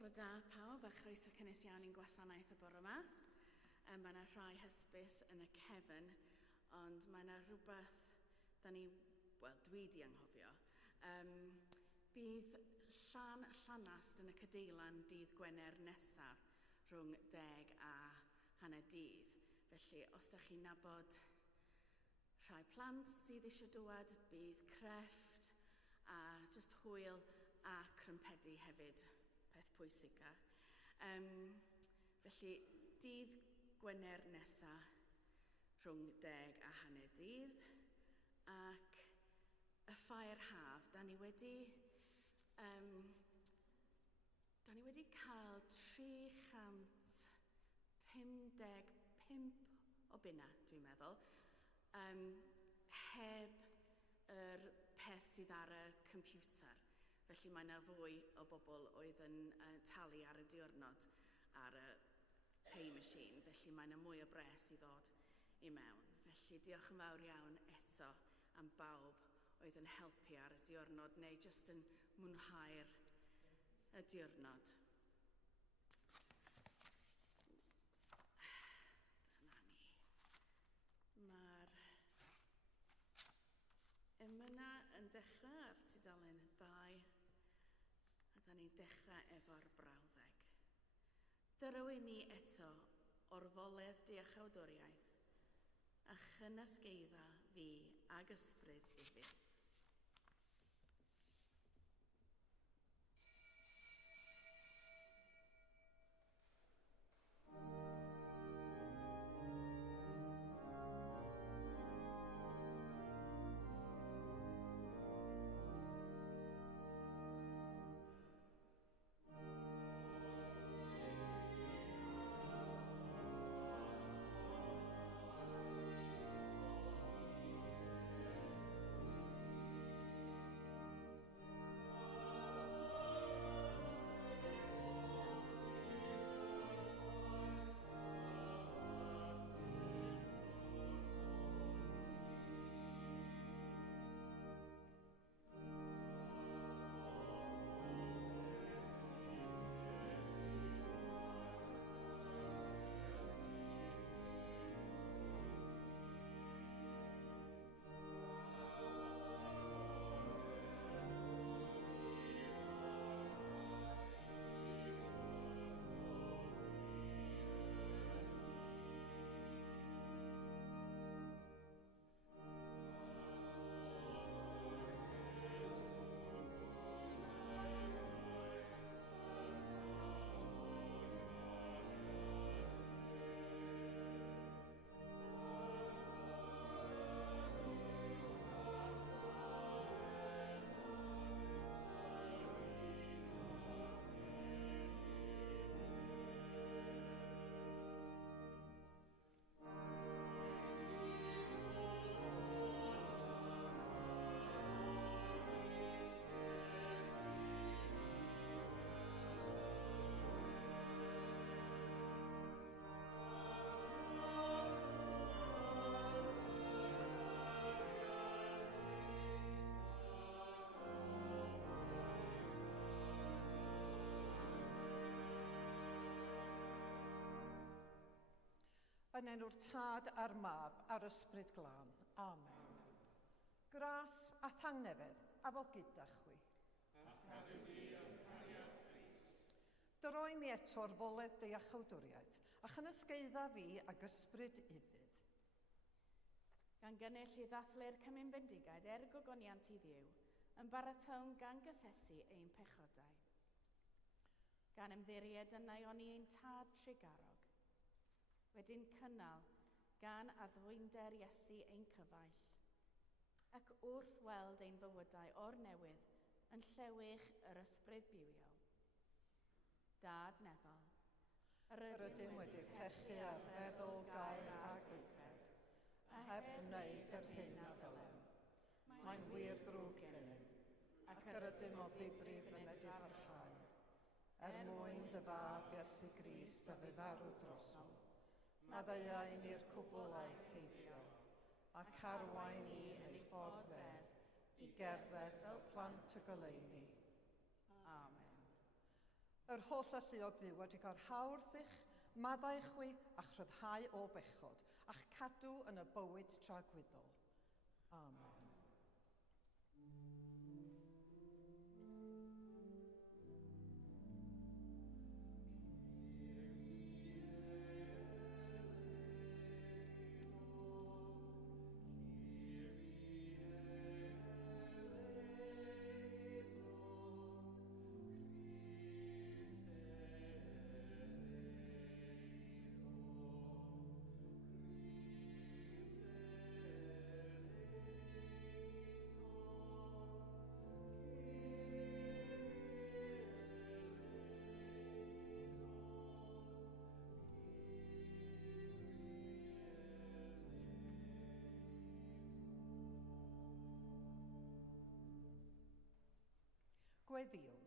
Bore da pawb a chroeso cynnes iawn i'n gwasanaeth y bore yma. Mae yna rhai hysbys yn y cefn, ond mae yna rhywbeth dwi di anghofio. Bydd llanast yn y cadeilan dydd Gwener nesaf rhwng 10 a hanner dydd. Felly, os ydych chi'n nabod rhai plant sydd eisiau dŵad, bydd crefft a just hwyl a crympedi hefyd, peth pwysica. Felly, dydd Gwener nesaf rhwng 10 a hanner dydd, ac y ffair haf, da ni wedi cael 355 o bunna, dwi'n meddwl, heb yr peth sydd ar y computer. Felly mae yna fwy o bobl oedd yn talu ar y diwrnod ar y pay machine. Felly mae yna mwy o bres i ddod i mewn. Felly diolch yn fawr iawn eto am bawb oedd yn helpu ar y diwrnod neu jyst yn mwynhau'r y diwrnod. Dyna ni. Mae'r emyna yn dechrau ar tudalen 2, a da ni'n dechrau efo'r brawddeg. Dyryw i mi eto o'r foledd diachawdwriaeth, a chynysgeidda fi ag ysbryd iddi. Yn enw'r Tad a'r Mab a'r Ysbryd Glân. Amen. Gras a thangnefedd a fo gyda chwi. A chadw di yn cariad Crist. Dyroi mi eto'r foledd diachawdwriaeth a chynysgeidda fi ag ysbryd iddydd. Gan gynnull i ddathlu'r cymyn bendigaidd gogoniant i Dduw, yn baratown gan gyffesu ein pechodau. Gan ymddiried yn aioni ein tad trigarog, wedyn cynnal gan addwynder Iesu ein cyfaill, ac wrth weld ein bywydau o'r newydd yn llewych yr ysbryd bywiol. Dad nefol, Rydym wedi pechu ar feddwl, gair a gweithred, a heb wneud yr hyn a ddylem. Mae'n wir ddrwg gennym, ac rydym o ddifrif yn wedi parhau, mwyn dy fab Iesu Grist a fe farw drosom. Maddeuain i'r cwbwlaeth heibio, ac arwain ni yn ei ffordd fedd i gerdded fel plant y goleuni. Amen. Yr holl alluog ddiw wedi cael hawrth i'ch, maddau chwi a'ch rhyddhau o bechod, a'ch cadw yn y bywyd tragwyddol. Amen. Gweddiwn.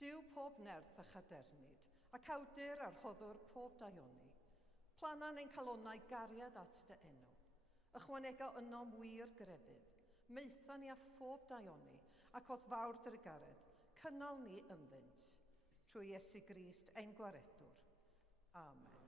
Dyw pob nerth a chadernid, ac awdur a'r rhoddwr pob daioni. Planan ein calonnau gariad at dy enw. Ychwanega ynom wir grefydd. Maethan ni a phob daioni, ac oedd fawr drygaredd. Cynnal ni ynddynt. Trwy Iesu Grist ein gwaredwr. Amen.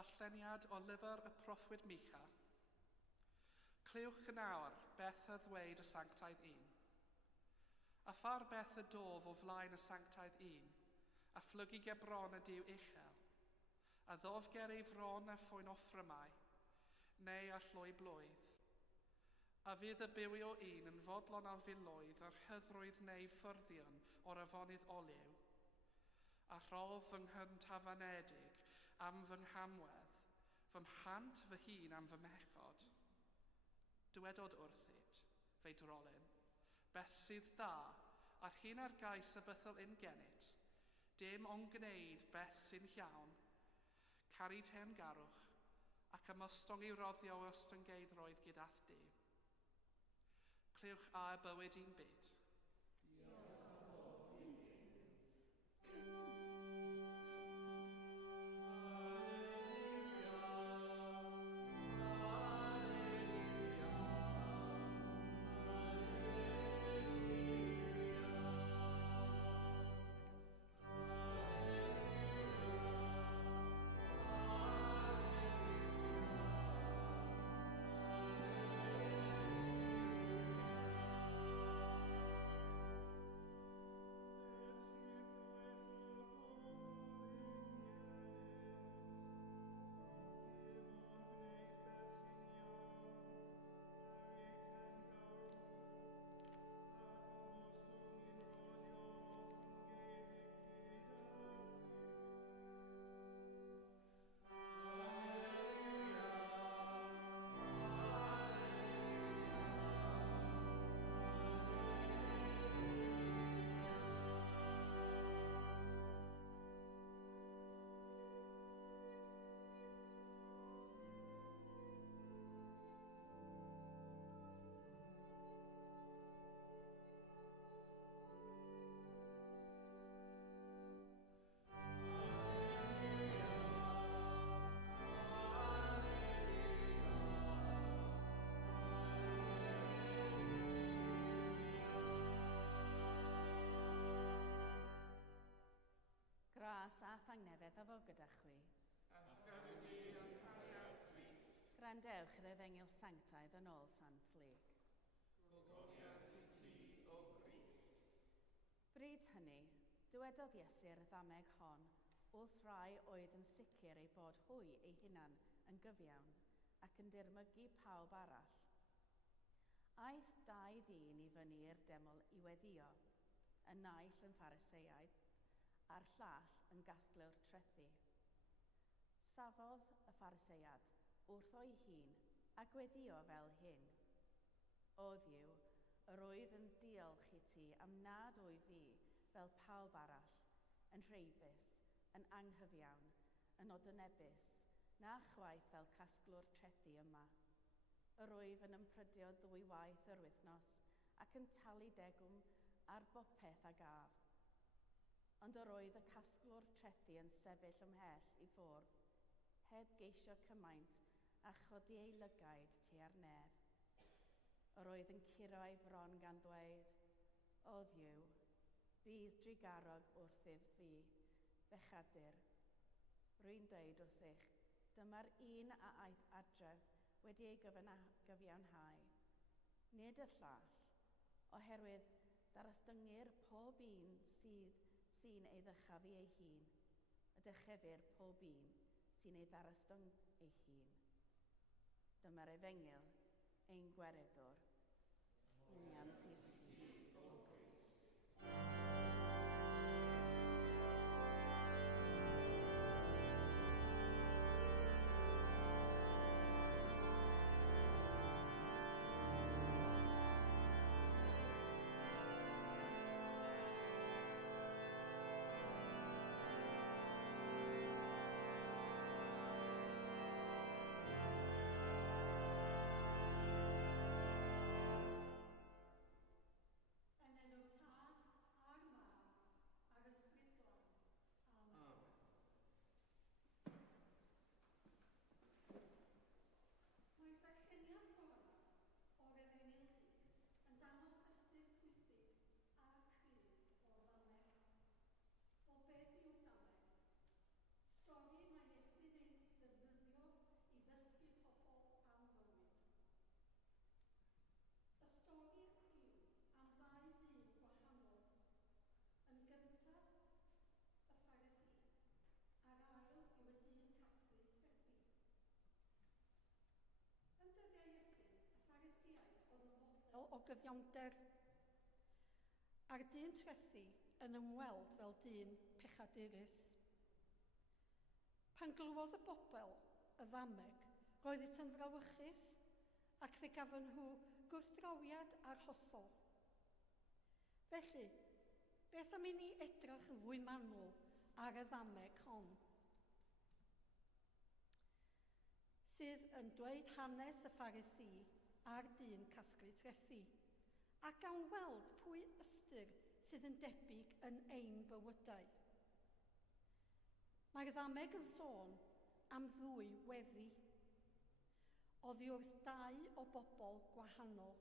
Darlleniad o lyfr y proffwyd Micha. Clywch yn awr beth y ddweud y sanctaidd un. A phar beth y dof o flaen y sanctaidd un, a phlygu gebron y diw uchel, a ddof ger ei fron a ffwyn offrymau, neu a llwy blwydd. A fydd y bywio un yn fodlon a filoedd ar hyddrwydd neu ffyrddion o'r afonydd olew, a rhof yng nghynt tafanedig am fy nghamwedd, fy mhant fy hun am fy mechod. Dywedod wrthyd, fe'i drolyn, beth sydd da, a'r hyn ar gais y bythol ungenit, dim ond gwneud beth sy'n llawn, caru ten garwch, ac ymostong i'w roddio o ystyngeidroed gyda'th di. Clywch a y bywyd i'n byd. Gras a thangnefedd efo gyda chwi. Grandewch yr Efengyl Sanctaidd yn ôl Sant Luc. Bryd hynny, dywedodd Iesu'r ddameg hon wrth rai oedd yn sicr ei bod hwy ei hunan yn gyfiawn ac yn dirmygu pawb arall. Aeth dau ddyn i fyny i'r deml i weddio, y naill yn Phariseiaid a'r llall yn gasglwr trethu. Safodd y Phariseiad wrth o'i hun a gweddio fel hyn. O Dduw, yr wyf yn diolch i ti am nad wyf fi fel pawb arall, yn rheibus, yn anghyfiawn, yn odynebus, na chwaith fel casglwr trethu yma. Yr wyf yn ymprydiodd 2 waith yr wythnos ac yn talu degwm ar bopeth a gaf. Ond yr oedd y casglwr trethu yn sefyll ymhell i ffwrdd, heb geisio cymaint a chodi ei lygaid tua'r nef. Yr oedd yn curo ei fron gan ddweud, O Dduw, bydd drigarog wrthyf fi, bechadur. Rwy'n dweud wrthych, dyma'r un a aeth adref wedi ei gyfiawnhau. Nid y llall, oherwydd darostyngu'r pob un sy'n ei ddychafu ei hun, y dychefur pob un sy'n ei darostyn ei hun. Dyma'r Efengyl ein gweredwr. Myniant i ti, o Grist. O gyfiawnder, a'r dyn trethu yn ymweld fel dyn pechadurus. Pan glywodd y bobl y ddameg, roeddent yn frawychus ac fe gafon nhw gwrthdrawiad arhosol. Felly, beth am i ni edrych yn fwy manwl ar y ddameg hon? Sydd yn dweud hanes y Pharisi a'r dyn casglu trethu, a gawn weld pwy ystyr sydd yn debyg yn ein bywydau. Mae'r ddameg yn sôn am ddwy weddi. Oddi wrth dau o bobl gwahanol,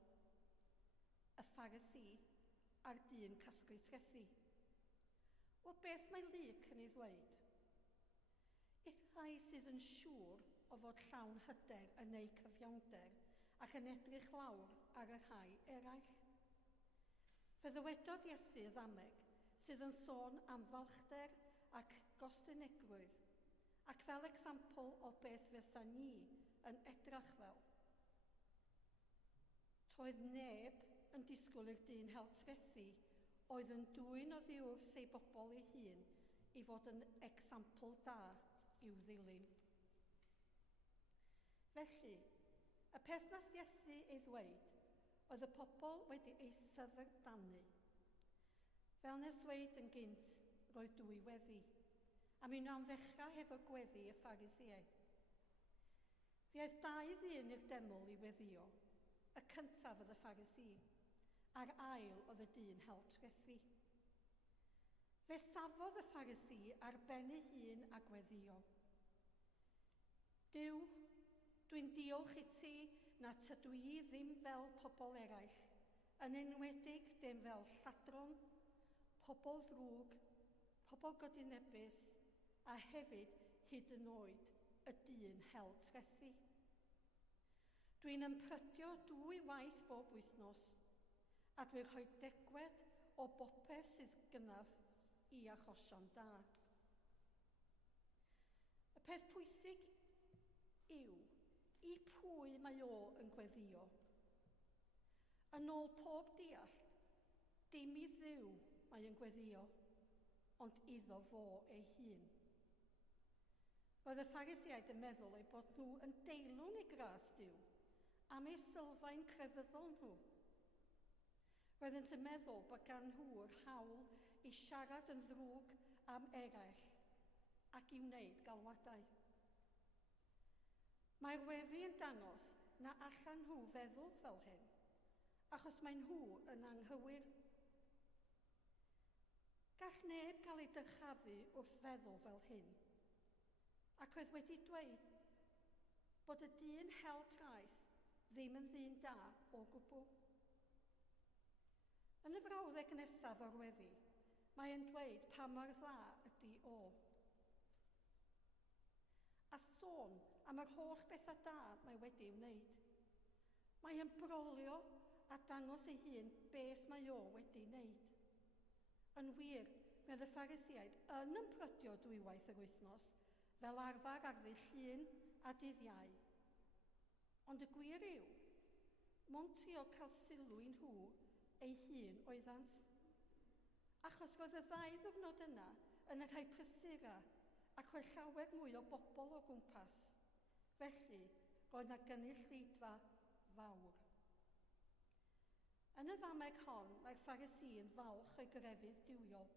y Pharisi a'r dyn casglu trethu. Wel, beth mae Luc yn ei ddweud? I rhai sydd yn siŵr o fod llawn hyder yn ei cyfiawnder ac yn edrych lawr ar y rhai eraill. Fe ddywedodd Iesu y ddameg sydd yn sôn am falchder ac gostynegrwydd, ac fel exampl o beth fysa ni yn edrach fel. Toedd neb yn disgwyl i'r dyn hel trethu oedd yn dwyn oddi wrth ei bobl ei hun i fod yn exampl da i'w ddilyn. Felly, y peth nas Iesu ei ddweud oedd y pobl wedi ei syfrdanu. Fel nes ddweud yn gynt, roedd dwy weddi, a mi wnawn ddechrau hefo gweddi y Pharisiau. Fe oedd dau ddyn i'r deml i weddio. Y cyntaf oedd y Pharisi, a'r ail oedd y dyn hel trethu. Fe safodd y Pharisi ar ben ei hun a gweddio. Duw, dwi'n diolch i ti na tydw i ddim fel pobl eraill, yn enwedig dim fel lladron, pobl ddrwg, pobl godynebus, a hefyd hyd yn oed y dyn hel trethu. Dwi'n ymprydio 2 waith bob wythnos, a dwi'n rhoi degwed o bopeth sydd gynnaf i achosion da. Y peth pwysig yw i pwy mae o yn gweddio. Yn ôl pob deall, dim i Dduw mae yn gweddio, ond iddo fo ei hun. Roedd y Pharisiaid yn meddwl eu bod nhw yn deilwng i gras Duw am ei sylfaen crefyddol nhw. Roeddent yn meddwl bod gan nhw'r hawl i siarad yn ddrwg am eraill ac i wneud galwadau. Mae'r weddi yn dangos na allan nhw feddwl fel hyn, achos mae nhw yn anghywir. Gall neb cael ei dyrchafu wrth feddwl fel hyn, ac oedd wedi dweud bod y dyn hel traeth ddim yn ddyn da o gwbl. Yn y frawddeg nesaf o'r weddi, mae e'n dweud pa mor dda ydy o. A sôn am yr holl bethau da mae wedi wneud. Mae e'n brolio a dangos ei hun beth mae o wedi wneud. Yn wir, mae y Pharisiaid yn ymprydio 2 waith yr wythnos, fel arfer ar ddydd Llun a dydd Iau. Ond y gwir yw, mond trio cael sylw i nhw ei hun oeddant. Achos roedd y 2 ddiwrnod yna yn y rhai prysura ac roedd llawer mwy o bobl o gwmpas. Felly, roedd yna gynulleidfa fawr. Yn y ddameg hon, mae'r Pharisi yn falch o'i grefydd diwiol.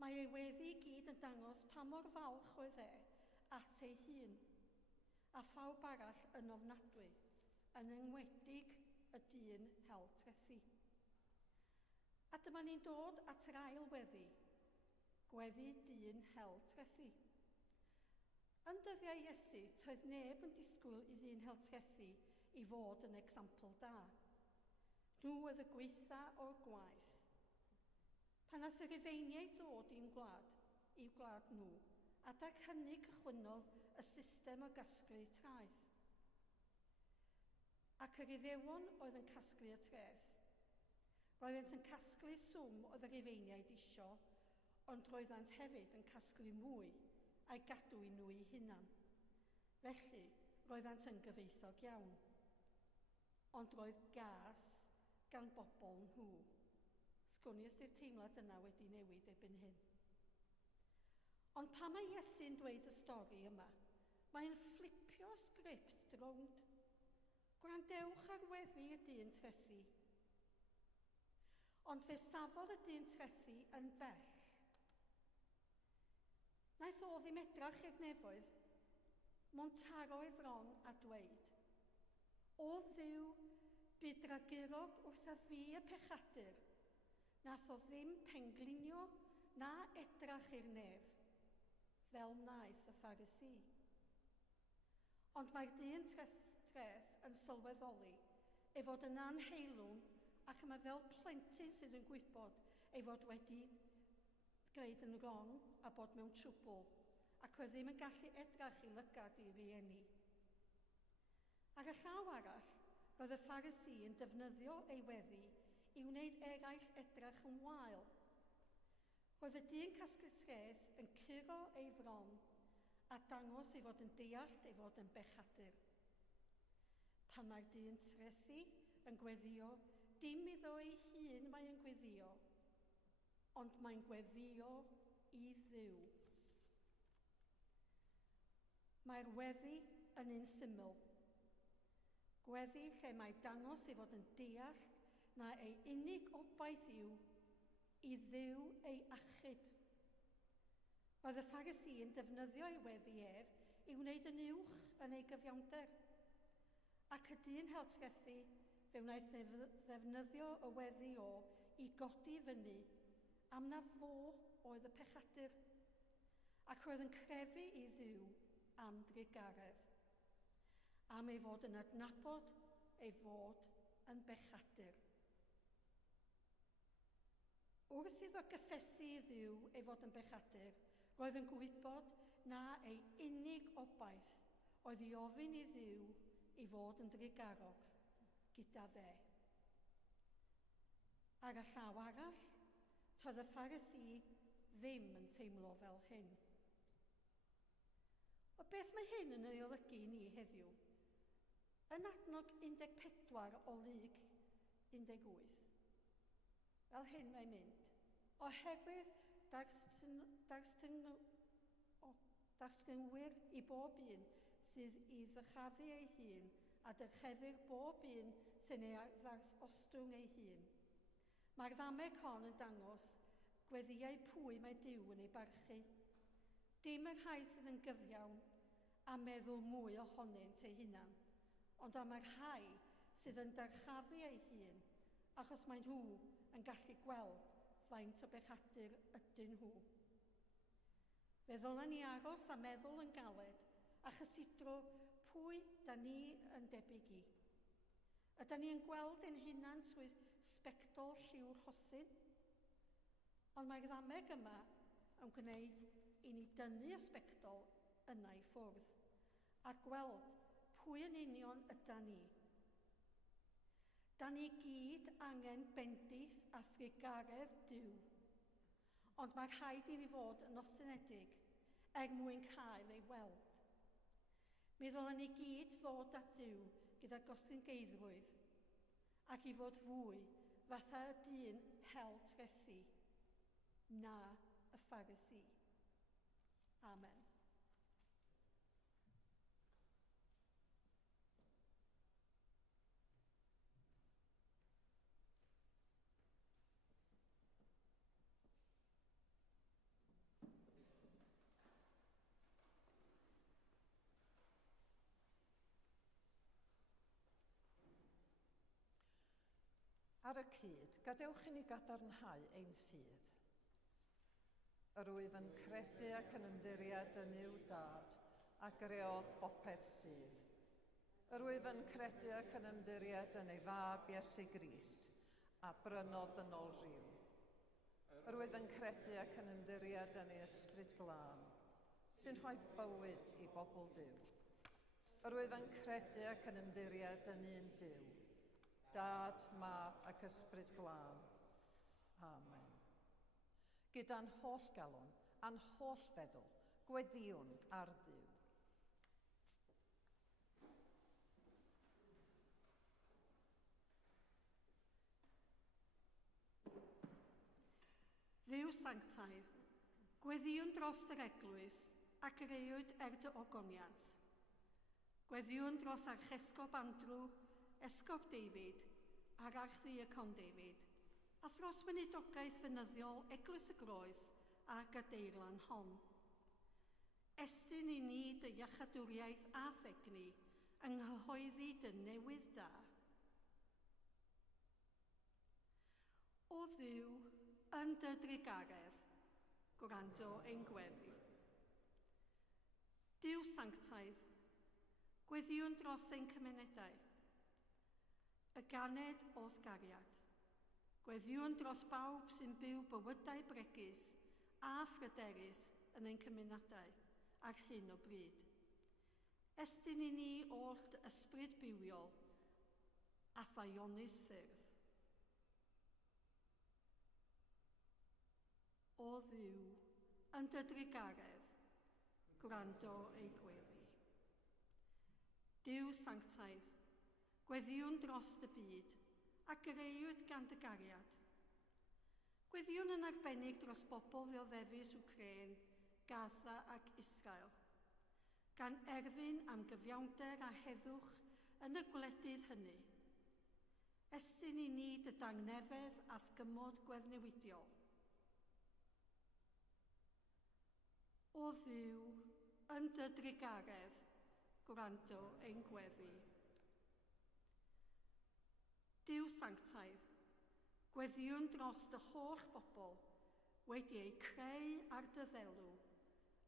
Mae ei weddi i gyd yn dangos pa mor falch oedd e at ei hun, a phawb arall yn ofnadwy, yn enwedig y dyn hel trethu. A dyma ni'n dod at yr ail weddi, gweddi dyn hel trethu. Yn dyddiau Iesu, toedd neb yn disgwyl i ddyn hel trethu i fod yn exampl da. Nhw oedd y gweitha o'r gwaith. Pan nath yr Rufeiniaid ddod i'w gwlad nhw, adag hynny cychwynodd y system o gasglu traeth. Ac yr Iddewon oedd yn casglu y treth. Roeddent yn casglu swm oedd yr Rufeiniaid isio, ond roeddent hefyd yn casglu mwy a'i gadw i nhw eu hunan. Felly, roeddent yn gyfoethog iawn. Ond roedd gas gan bobl nhw. Sgwni os di'r teimlad yna wedi newid erbyn hyn. Ond pan mae Iesu'n dweud y stori yma, mae'n fflipio sgript rownd. Gwrandewch ar weddi y dyn trethu. Ond fe safodd y dyn trethu yn bell. Naeth o ddim edrach i'r nefoedd, mond taro ei fron a dweud, O Dduw, byd ragurog wrth a fi y pechadur, nath o ddim penglinio na edrach i'r nef, fel wnaeth y Pharisi. Ond mae'r dyn treth yn sylweddoli ei fod yn anheilwng ac yma fel plentyn sydd yn gwybod ei fod wedi gwneud yn wrong a bod mewn trwbl, ac oedd ddim yn gallu edrach i lygad i rieni. Ar y llaw arall, roedd y Pharisi yn defnyddio ei weddi i wneud eraill edrach yn wael. Roedd y dyn casglu treth yn curo ei fron a dangos ei fod yn deall ei fod yn bechadur. Pan mae'r dyn trethu yn gweddio, dim iddo ei hun mae'n gweddio, ond mae'n gweddio i Dduw. Mae'r weddi yn un syml. Gweddi lle mae dangos ei fod yn deall na ei unig obaith yw i Dduw ei achub. Roedd y Pharisi yn defnyddio ei weddi ef i wneud yn uwch yn ei gyfiawnder. Ac y dyn heltrethu fe wnaeth ddefnyddio y weddi o i godi fyny am na fo oedd y pechadur, ac roedd yn crefu i Dduw am drugaredd, am ei fod yn adnabod ei fod yn bechadur. Wrth iddo gyffesu i Dduw ei fod yn bechadur, roedd yn gwybod na ei unig obaith oedd i ofyn i Dduw i fod yn drugarog gyda fe. Ar y llaw arall, toedd y Pharisi ddim yn teimlo fel hyn. O beth mae hyn yn ei olygu i ni heddiw? Yn adnog 14 o Lug 18. Fel hyn mae'n mynd. Oherwydd darstynwyr i bob un sydd i ddychafu ei hun a dyrcheddir bob un sy'n ei ostwng ei hun. Mae'r ddameg hon yn dangos gweddiau pwy mae Duw yn ei barchu. Dim yr rhai sydd yn gyfiawn a meddwl mwy ohonynt eu hunan, ond am yr rhai sydd yn dyrchafu ei hun, achos mae nhw yn gallu gweld faint o bechadur ydyn nhw. Fe ddylen ni aros a meddwl yn galed a chysidro pwy da ni yn debyg i. Ydyn ni yn gweld ein hunan trwy sbectol lliw'r hosyn? Ond mae'r ddameg yma yn gwneud i ni dynnu y sbectol yna i ffwrdd a gweld pwy yn union ydyn ni. Da ni gyd angen bendith a thrigaredd Duw, ond mae rhaid i ni fod yn ostynedig mwyn cael ei weld. Mi ddylen ni gyd ddod at Duw gyda gostyngeidrwydd ac i fod fwy fatha y dyn hel trethu na y Pharisi. Amen. Ar y cyd, gadewch i ni gadarnhau ein ffydd. Yr wyf yn credu ac yn ymddiried yn i'w dad a greodd bopeth sydd. Yr wyf yn credu ac yn ymddiried yn ei fab Iesu Grist a brynodd yn ôl rhyw. Yr wyf yn credu ac yn ymddiried yn ei ysbryd glân sy'n rhoi bywyd i bobl Duw. Yr wyf yn credu ac yn ymddiried yn un Duw, Dad, Mab ac Ysbryd Glân. Amen. Gyda'n holl galon, a'n holl feddwl, gweddiwn ar Dduw. Dduw sanctaidd, Gweddiwn dros yr eglwys ac reiwyd dy ogoniant. Gweddiwn dros Archesgob Andrew, Esgob David a'r Archdiacon David, a thros weinidogaeth fynyddiol Eglwys y Groes a gadeirlan hon. Estyn i ni dy iachadwriaeth a thegni yng nghyhoeddi dy newydd da. O Dduw, yn dy drigaredd, gwrando ein gweddi. Duw sanctaidd, gweddiwn dros ein cymunedau. Y ganed o'th gariad. Gweddiwn dros bawb sy'n byw bywydau bregus a phryderus yn ein cymunedau ar hyn o bryd. Estyn i ni oll dy ysbryd bywiol a thaionus ffyrdd. O Dduw, yn dy drigaredd, gwrando ei gweddi. Duw sanctaidd, gweddiwn dros dy byd, a greuwyd gan dy gariad. Gweddiwn yn arbennig dros bobl ddioddefus Wcrên, Gaza ac Israel, gan erfyn am gyfiawnder a heddwch yn y gwledydd hynny. Estyn i ni dy dangnefedd ath gymod gweddnewidiol. O Dduw, yn dy drigaredd, gwrando ein gweddi. Duw sanctaidd, gweddiwn dros dy holl bobl wedi ei creu ar dy ddelw,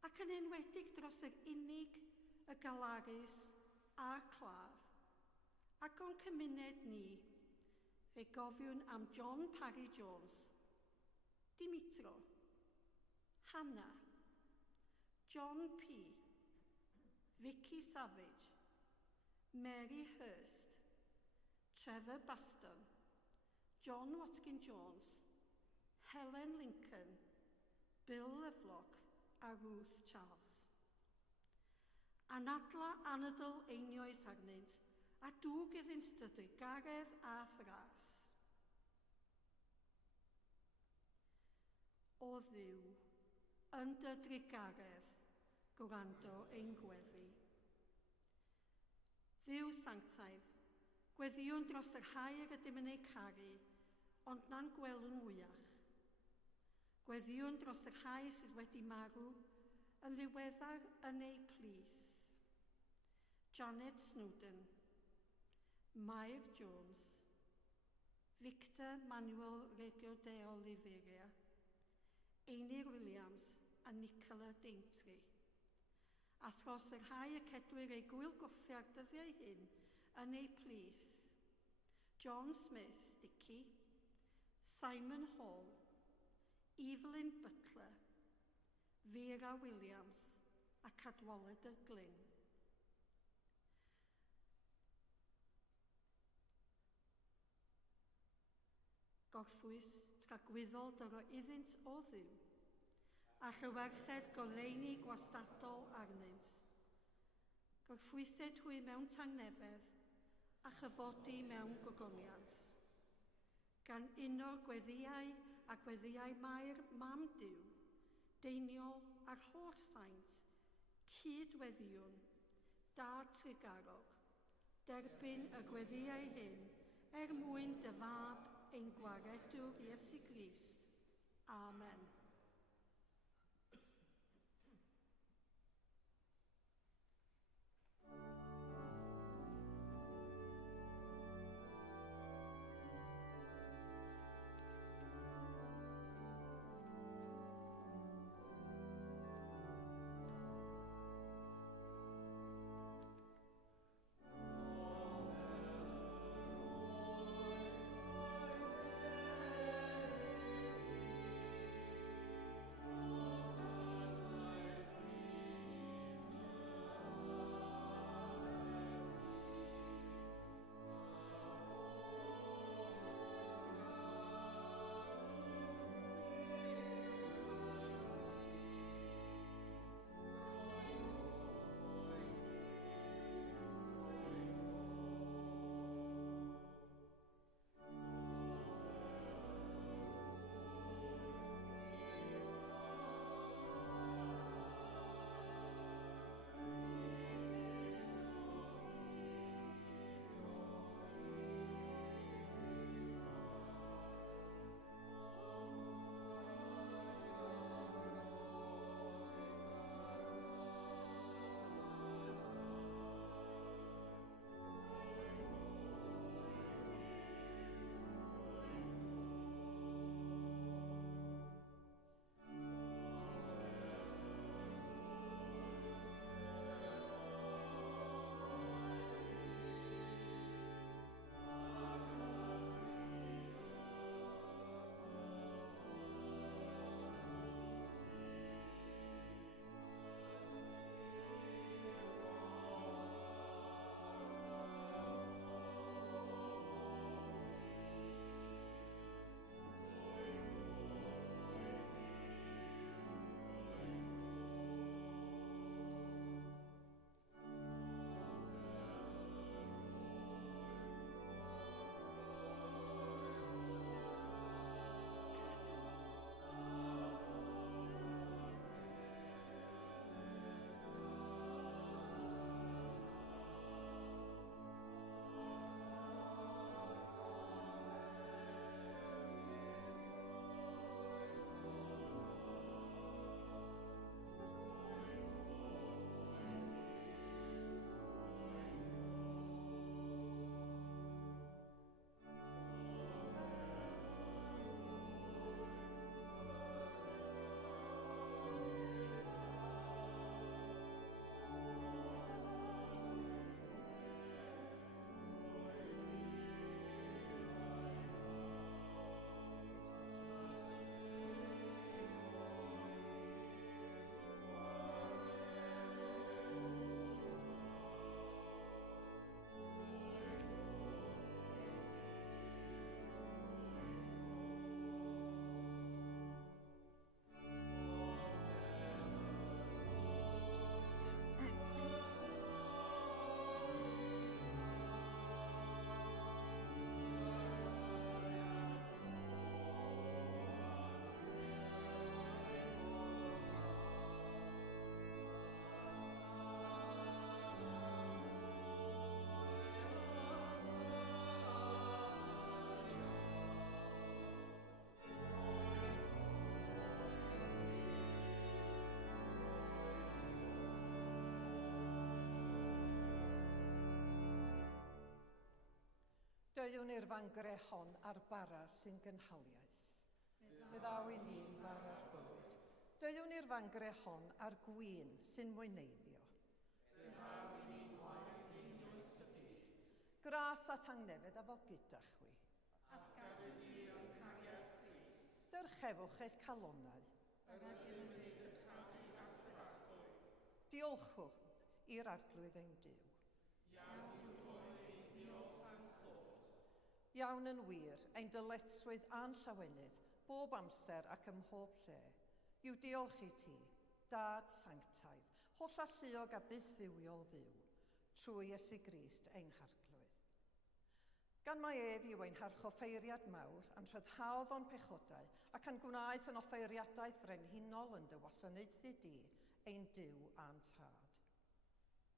ac yn enwedig dros yr unig, y galarus a'r claf, ac o'n cymuned ni, fe gofiwn am John Parry Jones, Dimitro, Hannah, John P, Vicky Savage, Mary Hurst, Trevor Baston, John Watkin Jones, Helen Lincoln, Bill Lovelock a Ruth Charles. Anadla anadl einioes arnynt a dŵg iddynt dy drigaredd a thras. O Dduw, yn dy drigaredd, gwrando ein gweddi. Dduw sanctaidd, gweddiwn dros yr hair ydym yn ei caru, ond na'n gwelwn mwyach. Gweddiwn dros yr hair sydd wedi marw, yn ddiweddar yn ei plith. Janet Snowden, Mair Jones, Victor Manuel Regio de Oliveira, Einir Williams a Nicola Daintree. A thros yr rhai y cedwyr ei gwyl gwffio'r dyddiau hyn yn ei plith. John Smith, Dicky, Simon Hall, Evelyn Butler, Vera Williams a Cadwaladr Glyn. Gorffwys tragwyddol dyro iddynt o Dduw, a llywerched goleuni gwastadol arnynt. Gorffwysed hwy mewn tangnefedd a chyfodi mewn gogoniant. Gan uno'r gweddiau a gweddiau Mair Mam Duw, deiniol a'r holl saint, cydweddiwn, da trigarog, derbyn y gweddiau hyn mwyn dy fab ein gwaredwr Iesu Grist. Amen. Deuwn i'r fangrehon a'r bara sy'n gynhaliaeth. Meddaw i ni'n far ar bywyd. Deuwn i'r fangrehon a'r gwyn sy'n mwyneiddio. Meddaw i ni'n wair deinwys y byd. Gras a tangnefyd a fo gyda chwi. A gadw di o'n cariad Crist. Dyrchefwch eich calonnau. Yr ydym yn ei dyrchafu at yr arglwydd. Diolchwch i'r arglwydd ein Duw. Iawn yw hwy, diolch am clod. Iawn yn wir, ein dyletswydd a'n llawenydd, bob amser ac ym mhob lle. Yw diolch i ti, Dad sanctaidd, holl alluog a byth fywiol ddiw, trwy Iesu Grist ein harglwydd. Gan mae ef yw ein harchoffeiriad mawr am rhyddhaodd o'n pechodau ac yn gwnaeth yn offeiriadaeth frenhinol yn dy wasanaethu di, ein Duw a'n tad.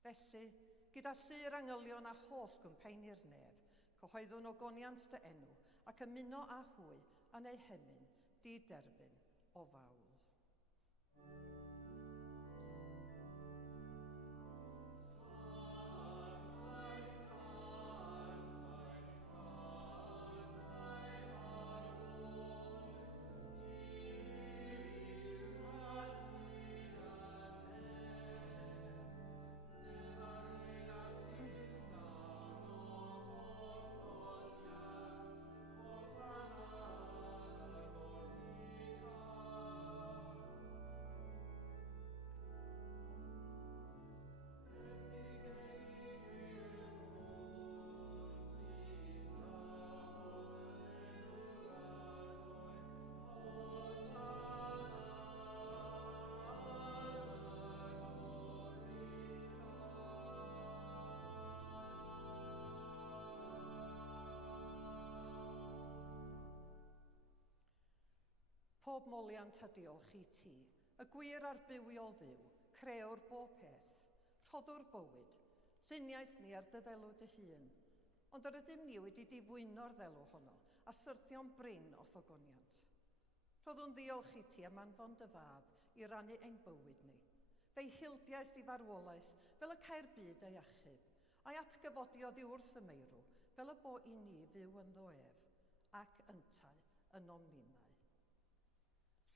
Felly, gyda llyr angylion a holl gwmpeni'r nef, cyhoeddwn ogoniant dy enw ac ymuno â hwy yn ei hemyn di-derbyn o fawl. Pob moliant a diolch i ti, y gwir a'r bywiol ddiw, crewr bob peth, rhoddwr bywyd, lluniais ni ar dy ddelw dy hun, ond yr ydym ni wedi difwyno'r ddelw honno a syrthio'n brin o thogoniant. Rhoddwn ddiolch i ti am anfon dy fab i rannu ein bywyd ni, fe'i hildiais di farwolaeth fel y cair byd ei achub, a'i atgyfodiodd i wrth y meirw fel y bo i ni fyw yn ddoef, ac yntau yn omninau.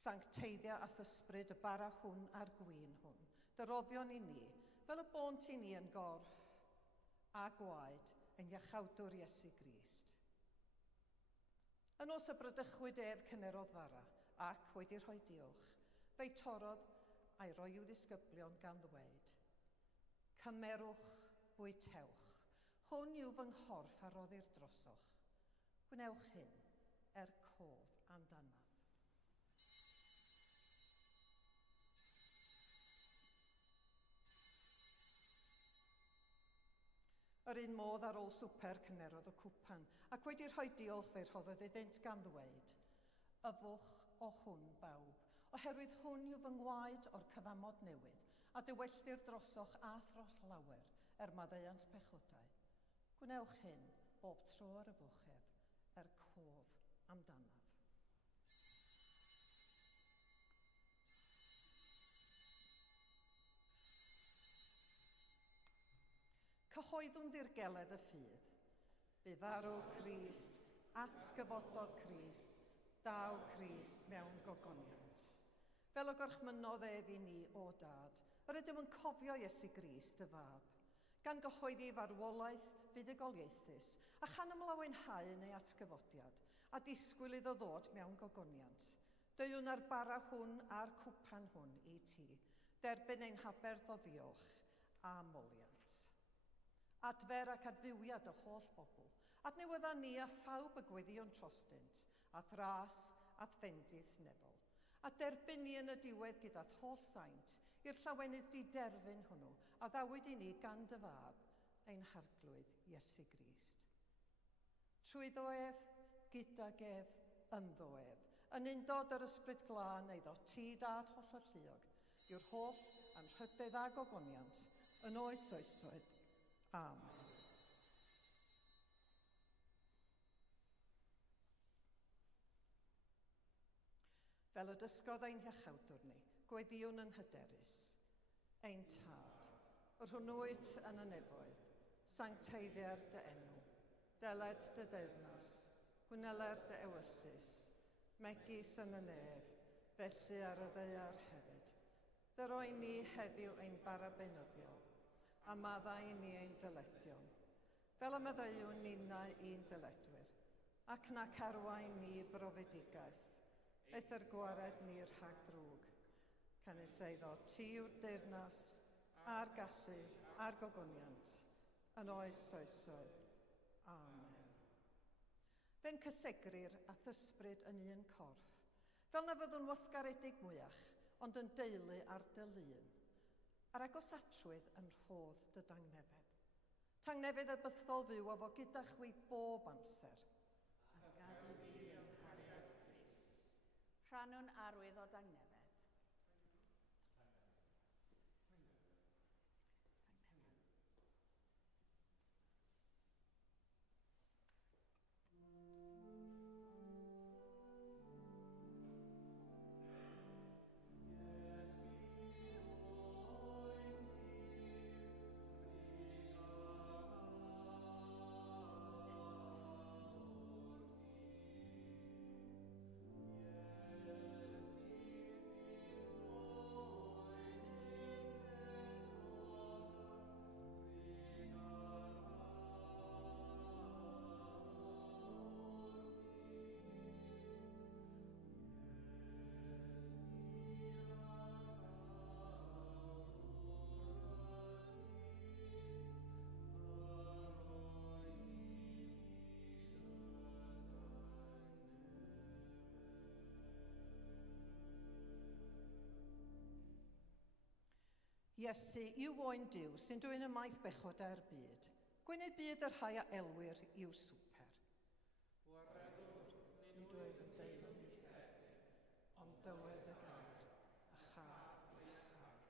Sancteiddia a thysbryd y bara hwn a'r gwyn hwn, dy roddion i ni, fel y bont i ni yn gorff a gwaed yn iachawdwr Iesu Grist. Yn os y brydychwyd ef cymerodd fara, ac wedi rhoi diolch, fe'i torodd a'i roi i'w ddisgyblion gan ddweud. Cymerwch, bwytewch, hwn yw fy nghorff a roddir drosoch. Gwnewch hyn cof amdanaf. Yr un modd ar ôl swper cymerodd y cwpan, ac wedi rhoi diolch fe rhoddodd iddynt gan ddweud. Yfwch o hwn bawb, oherwydd hwn yw fy ngwaed o'r cyfamod newydd, a dywelldir drosoch a thros lawer maddeuant pechodau. Gwnewch hyn bob tro ar y fwchef, cof amdanaf. Cyhoeddwn dirgeledd y ffydd. Bu farw Crist, atgyfododd Crist, daw Crist mewn gogoniant. Fel y gorchmynodd ef i ni o dad, yr ydym yn cofio Iesu Grist y fab, gan gyhoeddi farwolaeth fuddugoliaethus a chan ymlawenhau yn ei atgyfodiad a disgwyl iddo ddod mewn gogoniant. Deuwn ar bara hwn a'r cwpan hwn i ti, derbyn ein haberth o ddiolch a moliant. Adfer ac adfywiad y holl bobl, adnewydda ni a phawb y gweddion trostynt, a thras a ffendith nefol. A derbyn ni yn y diwedd gyda'r holl saint, i'r llawenydd di-derfyn hwnnw, a ddawyd i ni gan dy fab, ein harglwydd Iesu Grist. Trwyddo ef, gyda gef, ynddo ef, yn undod yr ysbryd glân eiddo ti dad holl o'r lluog, yw'r holl anrhydedd a gogoniant, yn oes oesoedd. Amen. Fel y dysgodd ein hiachawdwr ni, gweddiwn yn hyderus. Ein tad, yr hwnnwyd yn y nefoedd, sancteiddiau'r dy enw, Deled dy deyrnas, hwneler dy ewyllus, megis yn y nef, felly ar y ddeiar hefyd. Dyro i ni heddiw ein bara benyddiol, a maddau ni ein dyledion, fel y meddaiwn ninnau i'n dyledwyr, ac nac arwain ni brofedigaeth, eith yr gwared ni'r rhag drwg, cynnes eiddo ti yw'r deyrnas, a'r gallu, a'r gogoniant, yn oes oesoedd. Amen. Fe'n cysegrir a thysbryd yn un corff, fel na fyddwn wasgaredig mwyach, ond yn deulu ar dy lun, a'r agosatrydd yn rhodd dy dangnefedd. Tangnefedd y bythol fyw o fo gyda chwi bob amser. A gadw di yn hariad Crist. Rhannwn arwydd o dangnefedd. Iesu yw oen Duw sy'n dwyn ymaith bechod â'r byd. Gwneud byd yr rhai a elwyr i'w swper. Nid oedd yn deilwng i lle, ond dywed y gair, a chaf i'ch chaf.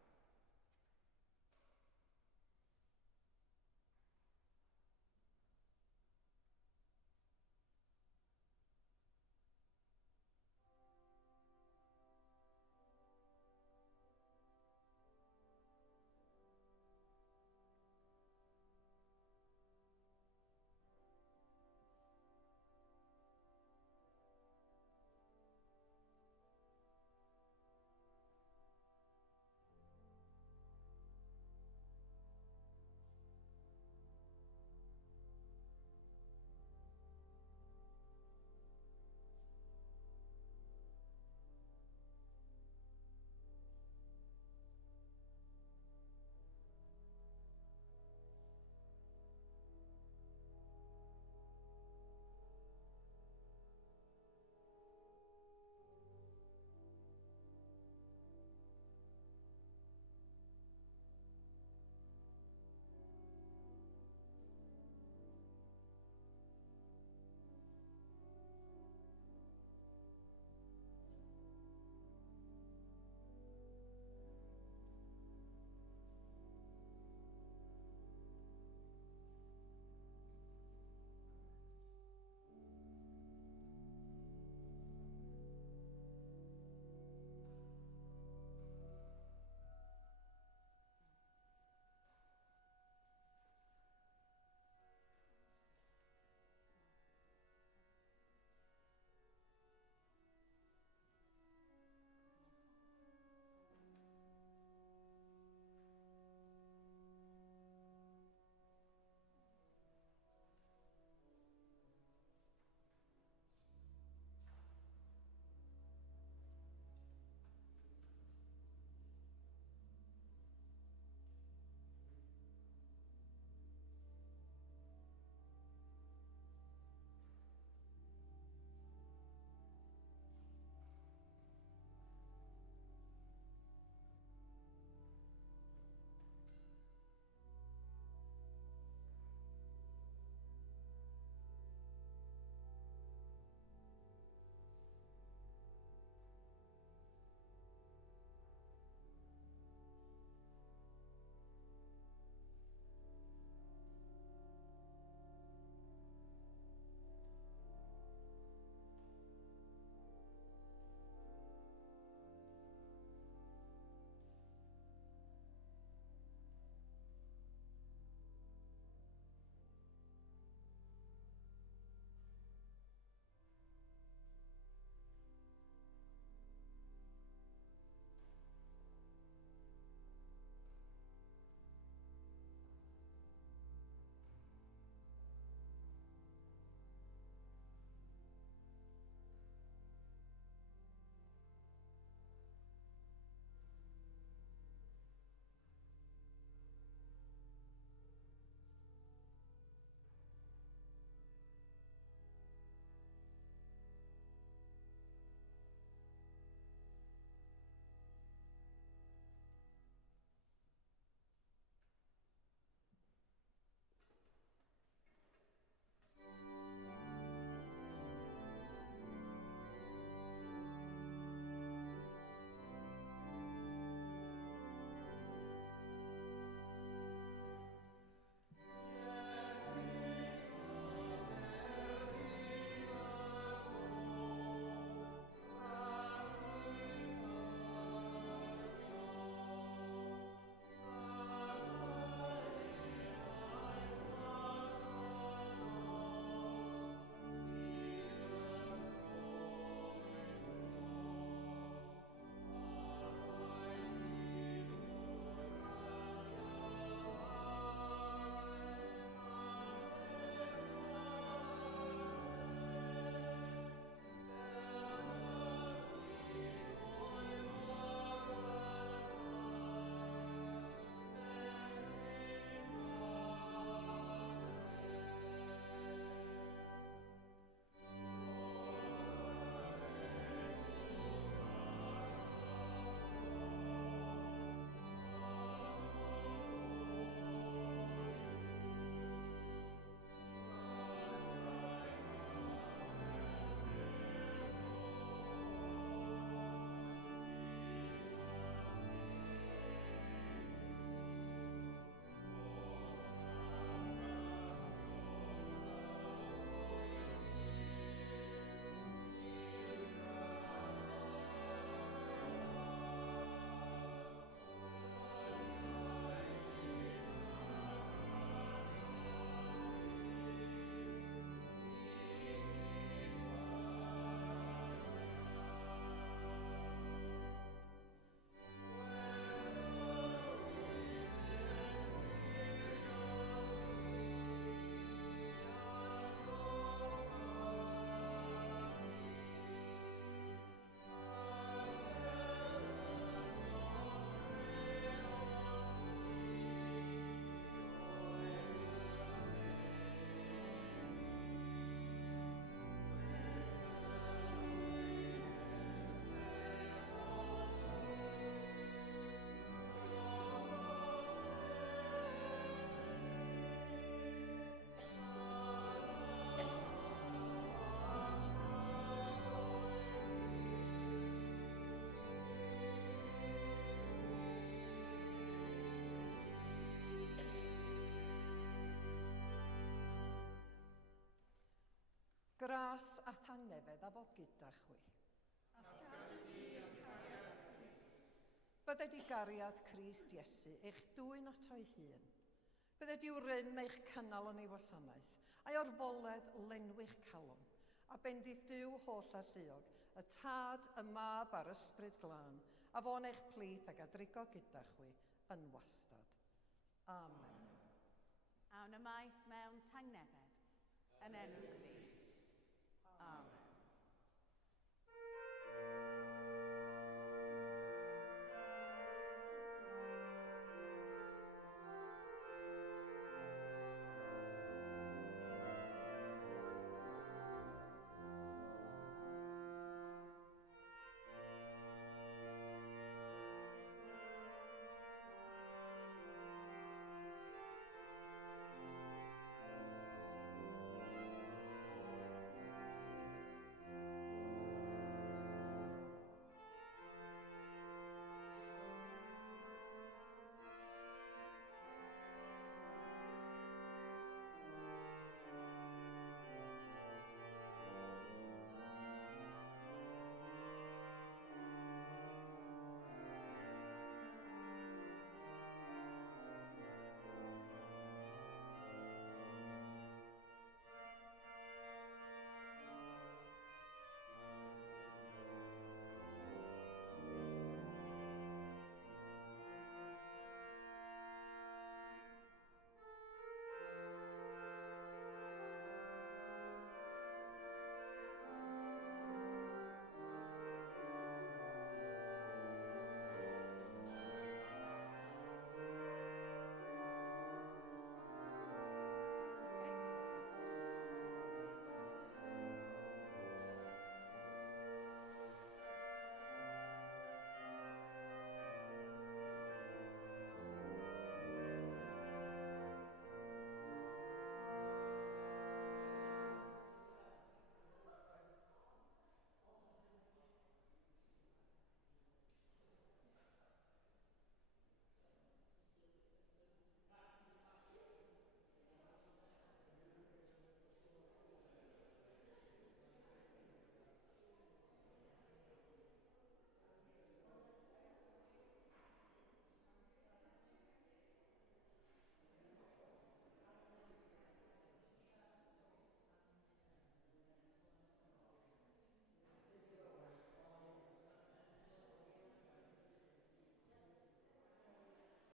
Gras a thangnefedd a fod gyda chwi. Bydde di gariad Crist Iesu eich dwy'n ato'i hun. Bydde di'w rym eich cynnal yn ei wasanaeth, a'i orfoledd lenwych calon, a bendith Duw holl a lluog, y tad, y mab a'r ysbryd glân, a fo'n eich plith ag adrigo gyda chwi yn wastad. Amen. Awn ymaith mewn tangnefedd, yn enw Crist.